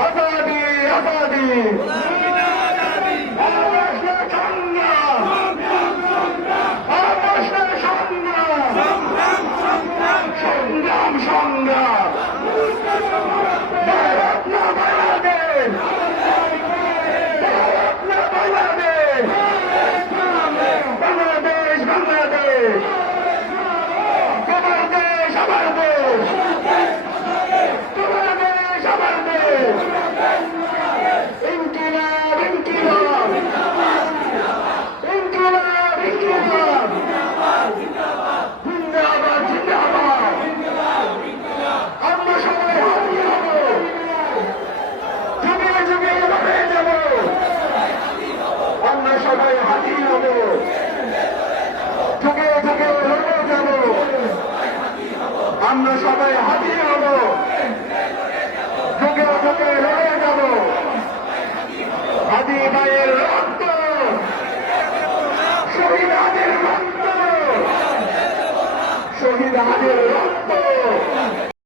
আজাদি আজাদি যুগে থেকে লড়ে যাব। আমরা সবাই হাজির হব। থেকে থেকে লড়ে যাব। হাজি ভাইয়ের রক্ত। শহীদ হাজির রক্ত। শহীদ হাজির